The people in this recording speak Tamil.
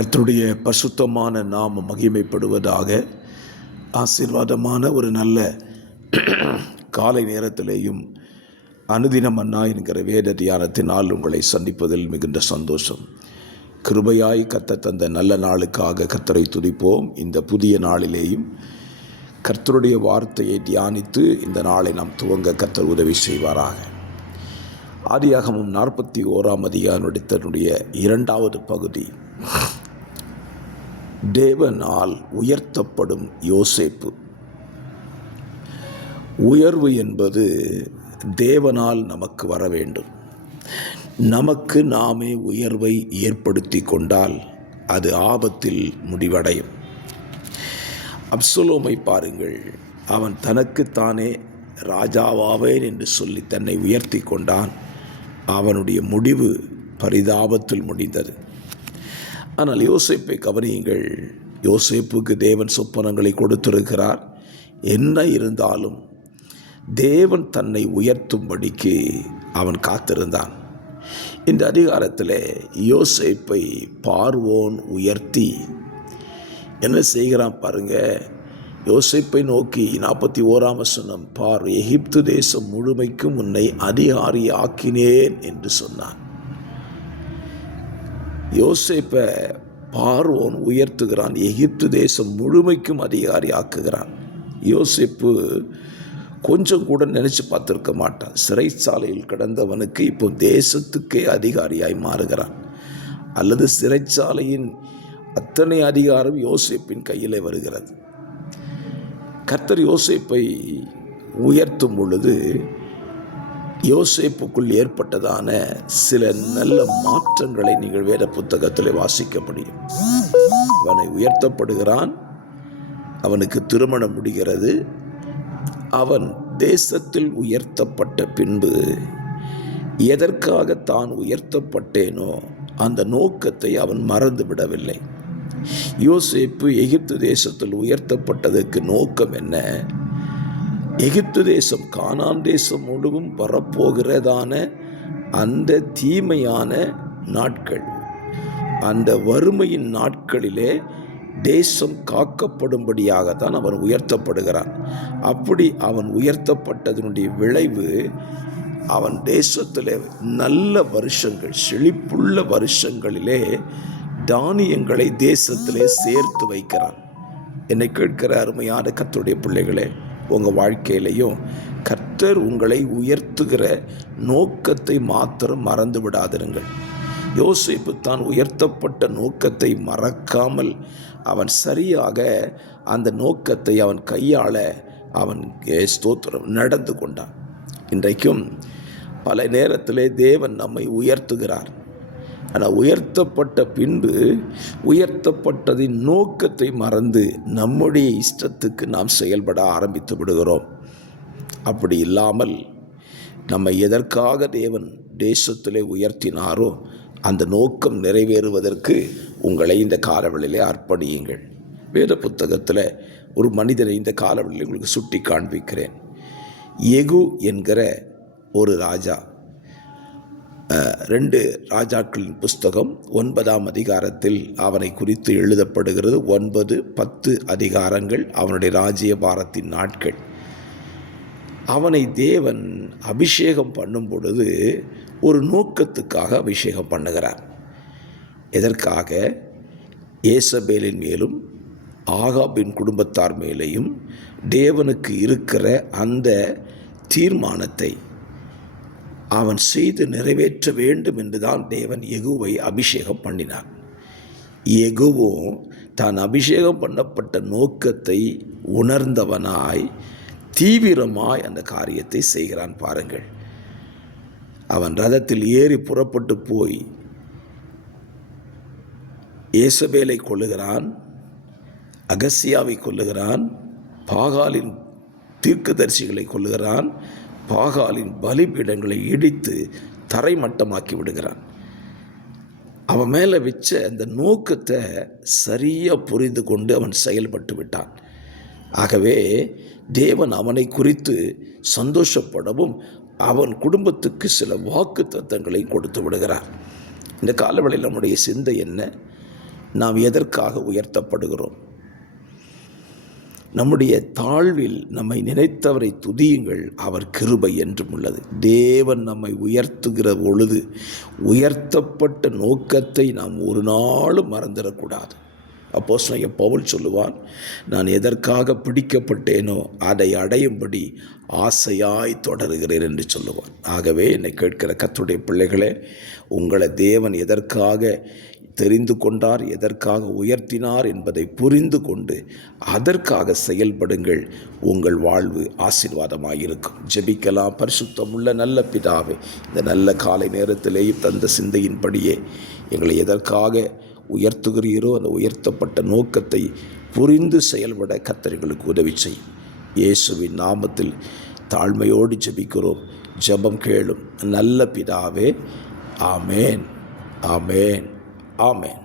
கர்த்தருடைய பரிசுத்தமான நாமம் மகிமைப்படுவதாக. ஆசீர்வாதமான ஒரு நல்ல காலை நேரத்திலேயும் அனுதினம் அண்ணா என்கிற வேத தியானத்தினால் உங்களை சந்திப்பதில் மிகுந்த சந்தோஷம். கிருபையாய் கர்த்தர் தந்த நல்ல நாளுக்காக கர்த்தரை துதிப்போம். இந்த புதிய நாளிலேயும் கர்த்தருடைய வார்த்தையை தியானித்து இந்த நாளை நாம் துவங்க கர்த்தர் உதவி செய்வாராக. ஆதியாகமம் 41ஆம் அதிகாரத்தினுடைய 2வது பகுதி, தேவனால் உயர்த்தப்படும் யோசேப்பு. உயர்வு என்பது தேவனால் நமக்கு வர வேண்டும். நமக்கு நாமே உயர்வை ஏற்படுத்தி கொண்டால் அது ஆபத்தில் முடிவடையும். அப்சலோமை பாருங்கள். அவன் தனக்குத்தானே ராஜாவாவேன் என்று சொல்லி தன்னை உயர்த்தி கொண்டான். அவனுடைய முடிவு பரிதாபத்தில் முடிந்தது. ஆனால் யோசேப்பை கவனியுங்கள். யோசேப்புக்கு தேவன் சொப்பனங்களை கொடுத்திருக்கிறார். என்ன இருந்தாலும் தேவன் தன்னை உயர்த்தும்படிக்கு அவன் காத்திருந்தான். இந்த அதிகாரத்தில் யோசேப்பை பார்வோன் உயர்த்தி என்ன செய்கிறான் பாருங்க. யோசேப்பை நோக்கி 41ஆம் வசனம், பார், எகிப்து தேசம் முழுமைக்கும் உன்னை அதிகாரி ஆக்கினேன் என்று சொன்னான். யோசேப்பை பார்வோன் உயர்த்துகிறான், எகிப்து தேசம் முழுமைக்கும் அதிகாரி ஆக்குகிறான். யோசேப்பு கொஞ்சம் கூட நினச்சி பார்த்துருக்க மாட்டான். சிறைச்சாலையில் கிடந்தவனுக்கு இப்போ தேசத்துக்கே அதிகாரியாய் மாறுகிறான். அல்லது சிறைச்சாலையின் அத்தனை அதிகாரம் யோசேப்பின் கையிலே வருகிறது. கர்த்தர் யோசேப்பை உயர்த்தும் பொழுது யோசேப்புக்குள் ஏற்பட்டதான சில நல்ல மாற்றங்களை நீங்கள் வேத புத்தகத்தில் வாசிக்க முடியும். அவனை உயர்த்தப்படுகிறான். அவனுக்கு திருமணம் முடிகிறது. அவன் தேசத்தில் உயர்த்தப்பட்ட பின்பு எதற்காக தான் உயர்த்தப்பட்டேனோ அந்த நோக்கத்தை அவன் மறந்து விடவில்லை. யோசேப்பு எகிப்து தேசத்தில் உயர்த்தப்பட்டதற்கு நோக்கம் என்ன? எகிப்து தேசம் கானான் தேசம் முழுவதும் வரப்போகிறதான அந்த தீமையான நாட்கள், அந்த வறுமையின் நாட்களிலே தேசம் காக்கப்படும்படியாகத்தான் அவன் உயர்த்தப்படுகிறான். அப்படி அவன் உயர்த்தப்பட்டதனுடைய விளைவு, அவன் தேசத்திலே நல்ல வருஷங்கள், செழிப்புள்ள வருஷங்களிலே தானியங்களை தேசத்திலே சேர்த்து வைக்கிறான். என்னை கேட்கிற அருமையான கர்த்தருடைய பிள்ளைகளே, உங்கள் வாழ்க்கையிலையும் கர்த்தர் உங்களை உயர்த்துகிற நோக்கத்தை மாத்திரம் மறந்து விடாதிருங்கள். யோசேப்பு தான் உயர்த்தப்பட்ட நோக்கத்தை மறக்காமல் அவன் சரியாக அந்த நோக்கத்தை அவன் கையாள அவன் ஸ்தோத்திரம் நடந்து கொண்டான். இன்றைக்கும் பல நேரத்திலே தேவன் நம்மை உயர்த்துகிறார். ஆனால் உயர்த்தப்பட்ட பின்பு உயர்த்தப்பட்டதின் நோக்கத்தை மறந்து நம்முடைய இஷ்டத்துக்கு நாம் செயல்பட ஆரம்பித்து விடுகிறோம். அப்படி இல்லாமல் நம்மை எதற்காக தேவன் தேசத்திலே உயர்த்தினாரோ அந்த நோக்கம் நிறைவேறுவதற்கு உங்களை இந்த காலவெளியிலே அர்ப்பணியுங்கள். வேத புத்தகத்தில் ஒரு மனிதரை இந்த காலவெளியில் உங்களுக்கு சுட்டி காண்பிக்கிறேன். யெகூ என்கிற ஒரு ராஜா, 2 ராஜாக்களின் புஸ்தகம் 9ஆம் அதிகாரத்தில் அவனை குறித்து எழுதப்படுகிறது. 9, 10 அதிகாரங்கள் அவனுடைய ராஜ்யபாரத்தின் நாட்கள். அவனை தேவன் அபிஷேகம் பண்ணும் பொழுது ஒரு நோக்கத்துக்காக அபிஷேகம் பண்ணுகிறார். எதற்காக? ஏசபேலின் மேலும் ஆகாபின் குடும்பத்தார் மேலேயும் தேவனுக்கு இருக்கிற அந்த தீர்மானத்தை அவன் செய்து நிறைவேற்ற வேண்டும் என்றுதான் தேவன் யெகூவை அபிஷேகம் பண்ணினார். யெகூவும் தான் அபிஷேகம் பண்ணப்பட்ட நோக்கத்தை உணர்ந்தவனாய் தீவிரமாய் அந்த காரியத்தை செய்கிறான். பாருங்கள், அவன் ரதத்தில் ஏறி புறப்பட்டு போய் ஏசபேலை கொல்லுகிறான், அகசியாவை கொல்லுகிறான், பாகாலின் தீர்க்கதரிசிகளை கொல்லுகிறான், பாகாலின் பலிபீடங்களை இடித்து தரைமட்டமாக்கி விடுகிறான். அவன் மேலே வச்ச அந்த நோக்கத்தை சரியாக புரிந்து கொண்டு அவன் செயல்பட்டு விட்டான். ஆகவே தேவன் அவனை குறித்து சந்தோஷப்படவும் அவன் குடும்பத்துக்கு சில வாக்கு தத்தங்களை கொடுத்து விடுகிறார். இந்த காலவெளியில் நம்முடைய சிந்தை என்ன? நாம் எதற்காக உயர்த்தப்படுகிறோம்? நம்முடைய தாழ்வில் நம்மை நினைத்தவரை துதியுங்கள், அவர் கிருபை என்றும் உள்ளது. தேவன் நம்மை உயர்த்துகிற பொழுது உயர்த்தப்பட்ட நோக்கத்தை நாம் ஒரு நாளும் மறந்துடக்கூடாது. அப்போஸ்தலனாகிய பவுல் சொல்லுவான், நான் எதற்காக பிடிக்கப்பட்டேனோ அதை அடையும்படி ஆசையாய் தொடருகிறேன் என்று சொல்லுவான். ஆகவே என்னை கேட்கிற கர்த்தருடைய பிள்ளைகளே, உங்களை தேவன் எதற்காக தெரிந்து கொண்டார், எதற்காக உயர்த்தினார் என்பதை புரிந்து கொண்டு அதற்காக செயல்படுங்கள். உங்கள் வாழ்வு ஆசீர்வாதமாயிருக்கும். ஜெபிக்கலாம். பரிசுத்தமுள்ள நல்ல பிதாவே, இந்த நல்ல காலை நேரத்திலேயும் தந்த சிந்தையின்படியே எங்களை எதற்காக உயர்த்துகிறீரோ அந்த உயர்த்தப்பட்ட நோக்கத்தை புரிந்து செயல்பட கர்த்தர் எங்களுக்கு உதவி செய்யும். இயேசுவின் நாமத்தில் தாழ்மையோடு ஜெபிக்கிறோம். ஜெபம் கேளும் நல்ல பிதாவே. ஆமேன், ஆமேன், ஆமேன்.